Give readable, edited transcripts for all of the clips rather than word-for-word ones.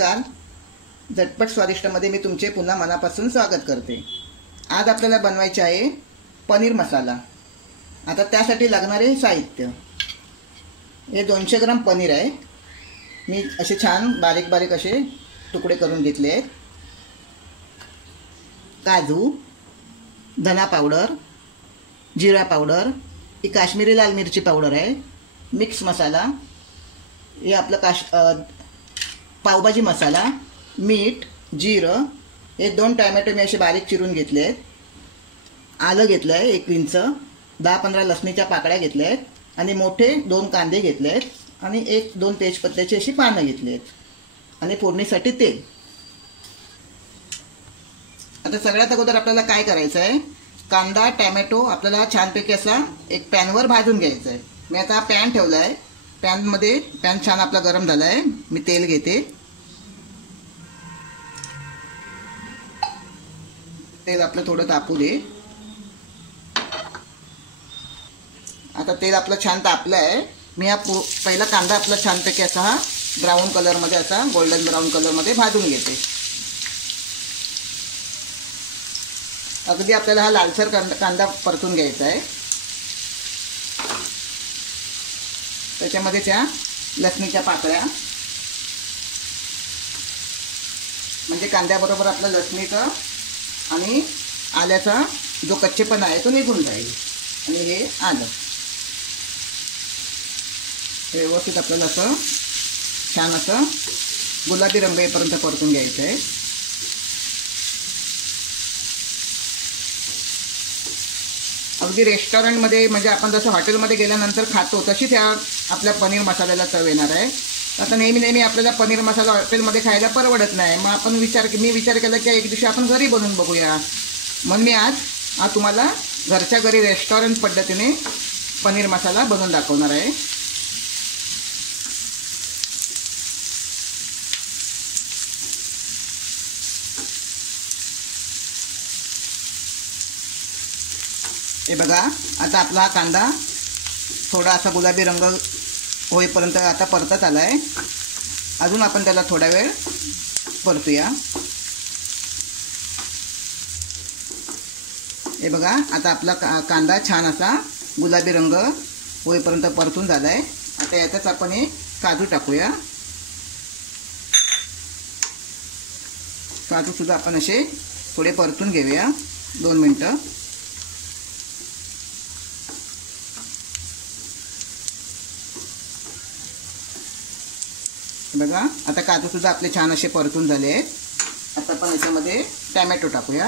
नमस्कार. झटपट स्वादिष्टमध्ये मी तुमचे पुन्हा मनापासून स्वागत करते. आज आपल्याला बनवायचे आहे पनीर मसाला. आता त्यासाठी लागणारे साहित्य, हे 200 ग्राम पनीर आहे. मी असे छान बारीक बारीक असे तुकडे करून घेतले आहेत. काजू, धना पावडर, जिरा पावडर, ही काश्मीरी लाल मिरची पावडर आहे, मिक्स मसाला, हे आपलं पावभाजी मसाला, मीठ, जिरं, हे 2 टोमॅटो मी असे बारीक चिरून घेतले आहेत. आलं घेतलं आहे 1 इंच, 10-15 लसणीच्या पाकळ्या घेतल्या आहेत आणि मोठे 2 कांदे घेतले आहेत आणि 1-2 तेजपत्त्याची अशी पानं घेतली आहेत आणि फोडणीसाठी तेल. आता सगळ्यात अगोदर आपल्याला काय करायचं आहे, कांदा टोमॅटो आपल्याला छानपैकी असा एक पॅनवर भाजून घ्यायचा आहे. मी आता पॅन ठेवला आहे. पॅन छान आपला गरम झाला आहे. मी तेल घेते. तेल आपलं थोडं तापू दे. आता तेल आपलं छान तापलं आहे. मी हा पहिला कांदा आपला छानपैकी असा हा ब्राऊन कलरमध्ये, असा गोल्डन ब्राऊन कलरमध्ये भाजून घेते. अगदी आपल्याला हा लालसर कांदा परतून घ्यायचा आहे. त्याच्यामध्ये त्या लसणीच्या पाकळ्या, म्हणजे कांद्याबरोबर आपला लसणीचा आणि आल्याचा जो कच्चेपणा आहे तो निघून जाईल. आणि हे आलं व्यवस्थित आपल्याला असं छान असं गुलाबी रंग येईपर्यंत परतून घ्यायचं आहे. अगदी रेस्टॉरंटमध्ये, म्हणजे आपण जसं हॉटेलमध्ये गेल्यानंतर खातो तशीच ह्या आपल्या पनीर मसाल्याला चव येणार आहे. आता नेहमी आपल्याला पनीर मसाला हॉटेलमध्ये खायला परवडत नाही. मग मी विचार केला की एक दिवशी आपण घरी बनवून बघूया. मग मी आज तुम्हाला घरच्या घरी रेस्टॉरंट पद्धतीने पनीर मसाला बनवून दाखवणार आहे. हे बघा, आता आपला हा कांदा थोडा असा गुलाबी रंग होईपर्यंत आता परतत आला आहे. अजून आपण त्याला थोडा वेळ परतूया. हे बघा, आता आपला कांदा छान असा गुलाबी रंग होईपर्यंत परतून झाला आहे. आता यातच आपण हे काजू टाकूया. काजूसुद्धा आपण असे थोडे परतून घेऊया 2 मिनटं. बघा, आता काजूसुद्धा आपले छान असे परतून झाले आहेत. आता आपण याच्यामध्ये टोमॅटो टाकूया.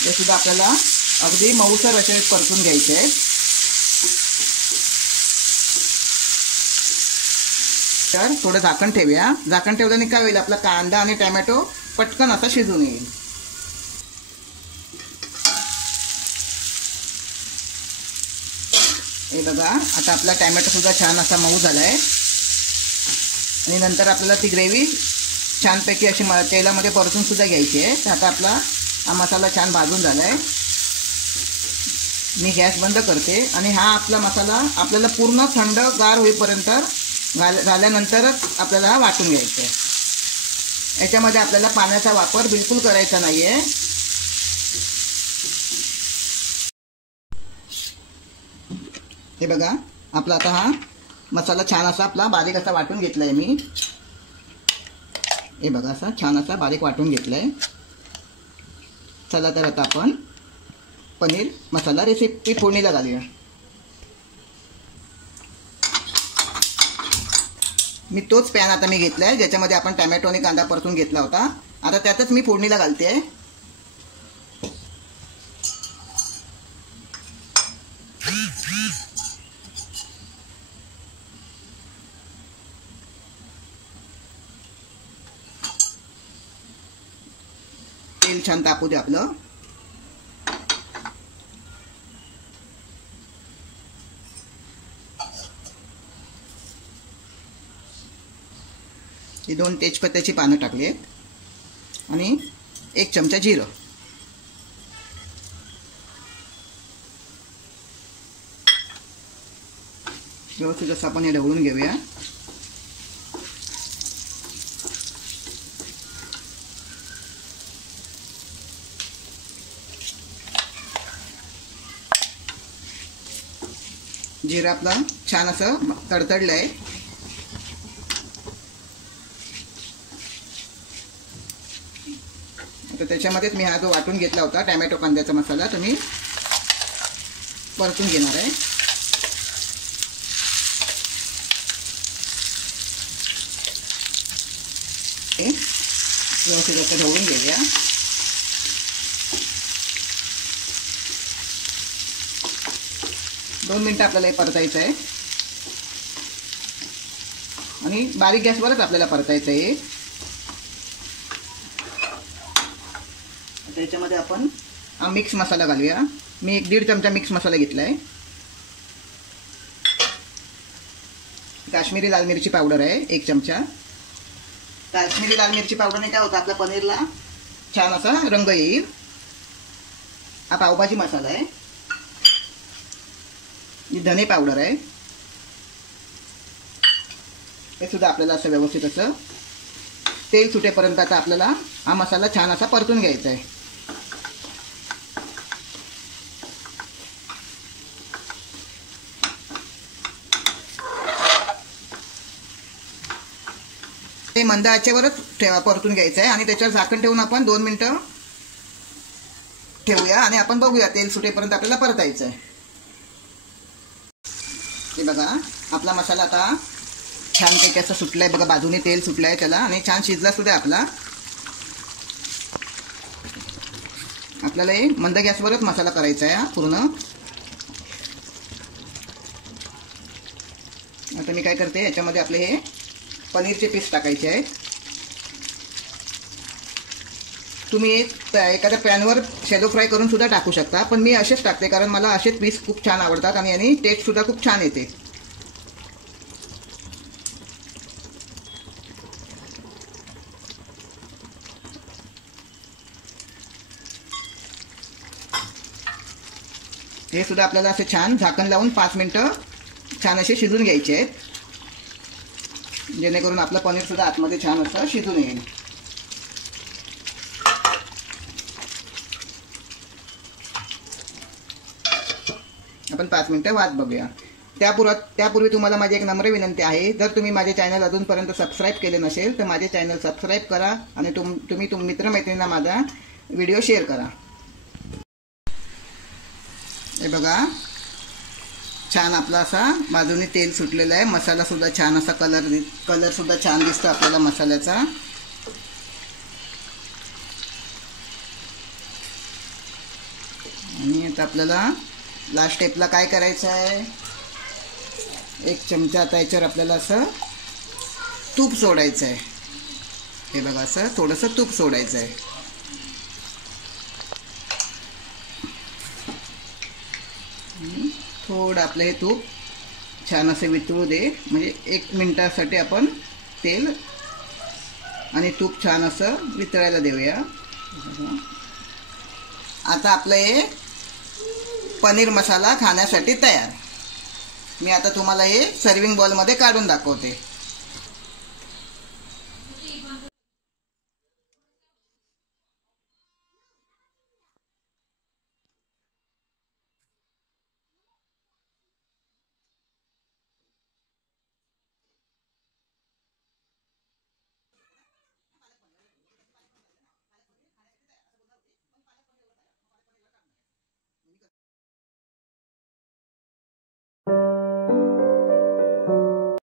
हे सुद्धा आपल्याला अगदी मऊसर असे परतून घ्यायचे आहेत. तर थोडं झाकण ठेवूया. झाकण ठेवल्याने काय होईल, आपला कांदा आणि टोमॅटो पटकन असा शिजून येईल. हे बघा, आता आपला टोमॅटोसुद्धा छान असा मऊ झाला आहे आणि नंतर आपल्याला ती ग्रेव्ही छानपैकी अशी तेलामध्ये परतूनसुद्धा घ्यायची आहे. तर आता आपला हा मसाला छान भाजून झाला आहे. मी गॅस बंद करते आणि हा आपला मसाला आपल्याला पूर्ण थंडगार होईपर्यंत झाल्यानंतरच आपल्याला हा वाटून घ्यायचा आहे. याच्यामध्ये आपल्याला पाण्याचा वापर बिलकुल करायचा नाही आहे. हे बघा, आपला आता हा मसाला छान असा आपला बारीक असा वाटून घेतला आहे मी. हे बघा, असा छान असा बारीक वाटून घेतला आहे. चला तर आता आपण पनीर मसाला रेसिपी फोडणीला घालूया. मी तोच पॅन आता मी घेतला आहे ज्याच्यामध्ये आपण टोमॅटो आणि कांदा परतून घेतला होता. आता त्यातच मी फोडणीला घालते आहे. तेल छान तापू दे आपलं. हे 2 तेजपत्त्याची पानं टाकली आहेत आणि 1 चमचा जिरं. व्यवस्थित असं आपण हे ढवळून घेऊया. जिरं आपलं छान असं तडतडलं आहे. आता त्याच्यामध्येच मी हा जो वाटून घेतला होता टॅमॅटो कांद्याचा मसाला तो मी परतून घेणार आहे. व्यवस्थित असं ढवळून घेऊया. दोन मिनटं आपल्याला हे परतायचं आहे आणि बारीक गॅसवरच आपल्याला परतायचं आहे. त्याच्यामध्ये आपण मिक्स मसाला घालूया. मी 1-1.5 चमचा मिक्स मसाला घेतला आहे. काश्मीरी लाल मिरची पावडर आहे 1 चमचा. काश्मीरी लाल मिरची पावडरने काय होतं, आपल्या पनीरला छान असा रंग येईल. हा पावभाजी मसाला आहे. ही धने पावडर आहे. हे सुद्धा आपल्याला असं व्यवस्थित असं तेल सुटेपर्यंत आता आपल्याला हा मसाला छान असा परतून घ्यायचा आहे. ते मंद आचेवरच परतून घ्यायचं आहे आणि त्याच्यावर झाकण ठेवून आपण 2 मिनिटं ठेवूया आणि आपण बघूया तेल सुटेपर्यंत आपल्याला परतायचं आहे. हे बघा आपला मसाला आता छानपैकी असं सुटलाय बघा, बाजूने तेल सुटलंय त्याला आणि छान शिजला सुद्धा आपला. आपल्याला हे मंद गॅसवरच मसाला करायचा आहे पूर्ण. आता मी काय करते, याच्यामध्ये आपले हे पनीरचे पीस टाकायचे आहेत. तुम्ही एखाद्या पॅनवर शॅलो फ्राय करून सुद्धा टाकू शकता, पण मी असेच टाकते कारण मला असेच पीस खूप छान आवडतात आणि याने टेस्ट सुद्धा खूप छान येते. हे सुद्धा आपल्याला असे छान झाकण लावून 5 मिनिटं छान असे शिजून घ्यायचे आहेत, जेणेकरून आपलं पनीर सुद्धा आतमध्ये छान असं शिजून येईल. आपण 5 मिनिटं वाट बघूया. त्यापूर्वी तुम्हाला माझी एक नम्र विनंती आहे, जर तुम्ही माझे चॅनल अजूनपर्यंत सबस्क्राईब केले नसेल तर माझे चॅनल सबस्क्राईब करा आणि तुम्ही मित्रमैत्रिणींना माझा व्हिडिओ शेअर करा. हे बघा छान आपला असा बाजूने तेल सुटलेलं आहे. मसाला सुद्धा छान असा कलर सुद्धा छान दिसतो आपल्याला मसाल्याचा. आणि आता आपल्याला लास्ट स्टेपला काय करायचं आहे, 1 चमचा आता याच्यावर आपल्याला असं तूप सोडायचं आहे. हे बघा असं थोडंसं तूप सोडायचं आहे. थोडं आपलं हे तूप छान असे वितळू दे, म्हणजे 1 मिनिटासाठी आपण तेल आणि तूप छान असं वितळायला देऊया. आता आपलं हे पनीर मसाला खाण्यासाठी तयार. मी आता तुम्हाला हे सर्विंग बॉलमध्ये काढून दाखवते.